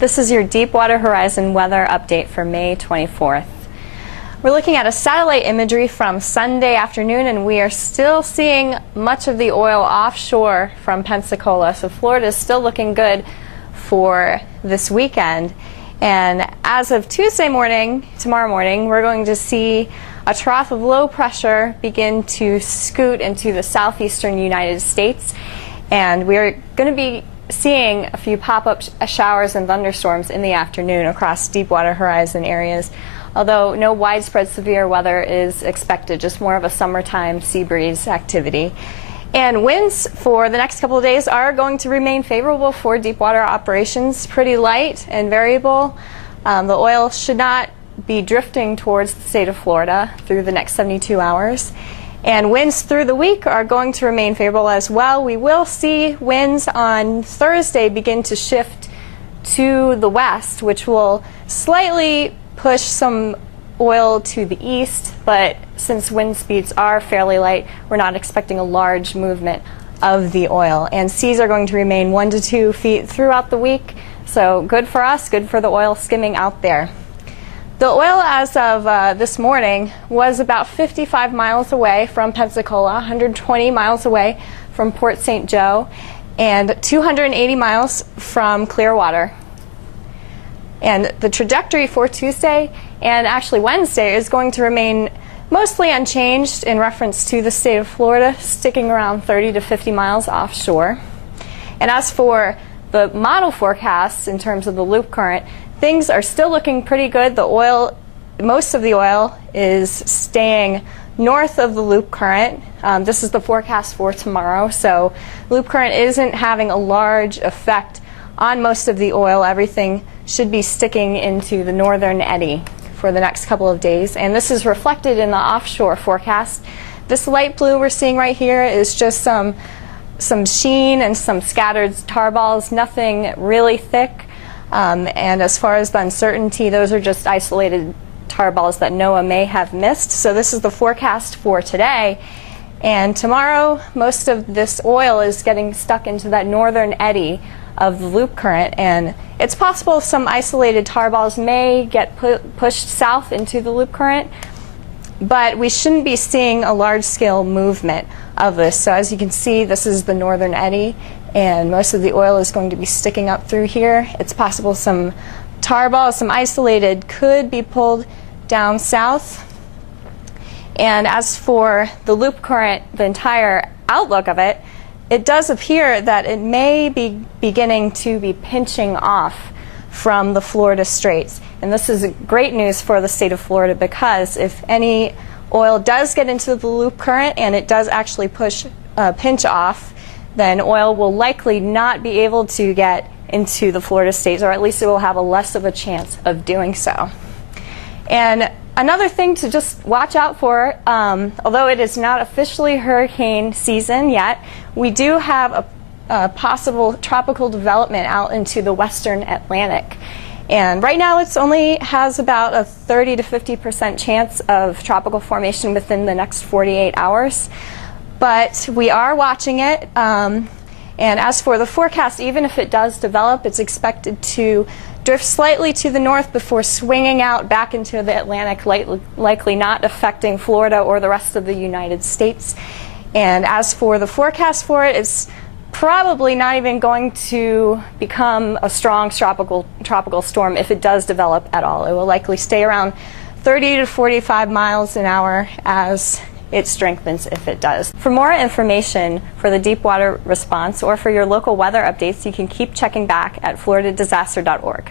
This is your Deepwater Horizon weather update for May 24th. We're looking at a satellite imagery from Sunday afternoon, and we are still seeing much of the oil offshore from Pensacola. So Florida is still looking good for this weekend. And as of Tuesday morning, tomorrow morning, we're going to see a trough of low pressure begin to scoot into the southeastern United States. And we're going to be seeing a few pop-up showers and thunderstorms in the afternoon across Deepwater Horizon areas, although no widespread severe weather is expected, just more of a summertime sea breeze activity. And winds for the next couple of days are going to remain favorable for deepwater operations, pretty light and variable. The oil should not be drifting towards the state of Florida through the next 72 hours. And winds through the week are going to remain favorable as well. We will see winds on Thursday begin to shift to the west, which will slightly push some oil to the east, but since wind speeds are fairly light, we're not expecting a large movement of the oil. And seas are going to remain 1 to 2 feet throughout the week, so good for us, good for the oil skimming out there. The oil as of this morning was about 55 miles away from Pensacola, 120 miles away from Port St. Joe, and 280 miles from Clearwater. And the trajectory for Tuesday and actually Wednesday is going to remain mostly unchanged in reference to the state of Florida, sticking around 30 to 50 miles offshore. And as for the model forecasts in terms of the loop current, things are still looking pretty good. The oil, most of the oil is staying north of the loop current. This is the forecast for tomorrow, so loop current isn't having a large effect on most of the oil. Everything should be sticking into the northern eddy for the next couple of days, and this is reflected in the offshore forecast. This light blue we're seeing right here is just some sheen and some scattered tar balls, nothing really thick. And as far as the uncertainty, those are just isolated tar balls that NOAA may have missed. So this is the forecast for today. And tomorrow, most of this oil is getting stuck into that northern eddy of the loop current. And it's possible some isolated tar balls may get pushed south into the loop current, but we shouldn't be seeing a large-scale movement of this. So as you can see, this is the northern eddy, and most of the oil is going to be sticking up through here. It's possible some tar balls, some isolated, could be pulled down south. And as for the loop current, the entire outlook of it, it does appear that it may be beginning to be pinching off from the Florida Straits. And this is great news for the state of Florida, because if any oil does get into the loop current and it does actually pinch off, then oil will likely not be able to get into the Florida states, or at least it will have a less of a chance of doing so. And another thing to just watch out for, although it is not officially hurricane season yet, we do have a possible tropical development out into the western Atlantic. And right now it only has about a 30 to 50% chance of tropical formation within the next 48 hours. But we are watching it, and as for the forecast, even if it does develop, it's expected to drift slightly to the north before swinging out back into the Atlantic, likely not affecting Florida or the rest of the United States. And as for the forecast for it, it's probably not even going to become a strong tropical storm if it does develop at all. It will likely stay around 30 to 45 miles an hour as it strengthens if it does. For more information for the Deepwater response or for your local weather updates, you can keep checking back at floridadisaster.org.